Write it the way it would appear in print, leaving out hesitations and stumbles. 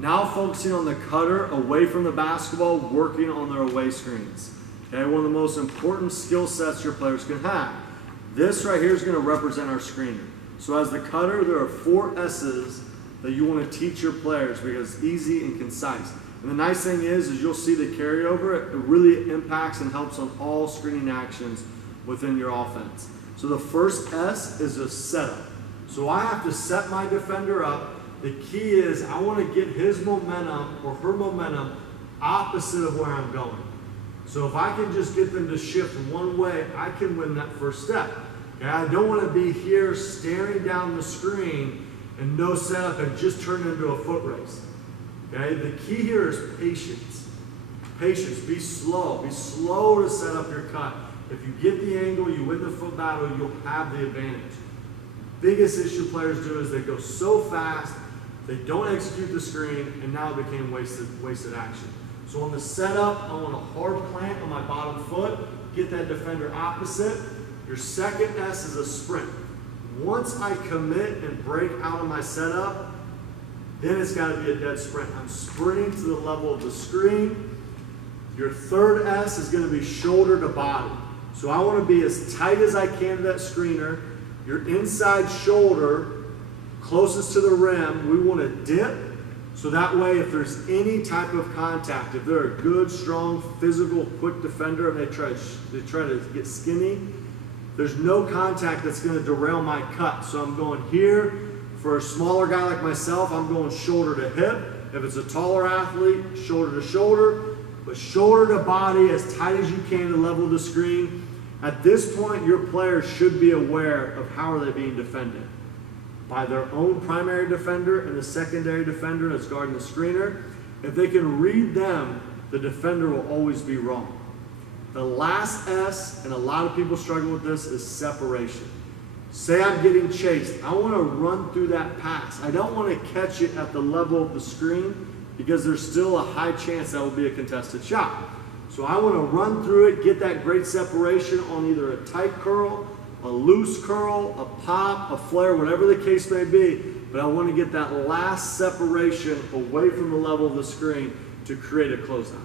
Now focusing on the cutter away from the basketball, working on their away screens. Okay, one of the most important skill sets your players can have. This right here is going to represent our screener. So as the cutter, there are 4 S's that you want to teach your players because it's easy and concise. And the nice thing is you'll see the carryover. It really impacts and helps on all screening actions within your offense. So the first S is a setup. So I have to set my defender up. The key is I want to get his momentum or her momentum opposite of where I'm going. So if I can just get them to shift one way, I can win that first step. Okay? I don't want to be here staring down the screen and no setup and just turn into a foot race. Okay? The key here is patience. Patience. Be slow. Be slow to set up your cut. If you get the angle, you win the foot battle, you'll have the advantage. Biggest issue players do is they go so fast, they don't execute the screen, and now it became wasted action. So on the setup, I want a hard plant on my bottom foot, get that defender opposite. Your second S is a sprint. Once I commit and break out of my setup, then it's got to be a dead sprint. I'm sprinting to the level of the screen. Your third S is going to be shoulder to body. So I want to be as tight as I can to that screener. Your inside shoulder, closest to the rim, we want to dip. So that way, if there's any type of contact, if they're a good, strong, physical, quick defender and they try to get skinny, there's no contact that's going to derail my cut. So I'm going here. For a smaller guy like myself, I'm going shoulder to hip. If it's a taller athlete, shoulder to shoulder. But shoulder to body as tight as you can to level the screen. At this point, your players should be aware of how are they being defended. By their own primary defender and the secondary defender that's guarding the screener. If they can read them, the defender will always be wrong. The last S, and a lot of people struggle with this, is separation. Say I'm getting chased. I want to run through that pass. I don't want to catch it at the level of the screen because there's still a high chance that will be a contested shot. So I want to run through it, get that great separation on either a tight curl, a loose curl, a pop, a flare, whatever the case may be, but I want to get that last separation away from the level of the screen to create a closeout.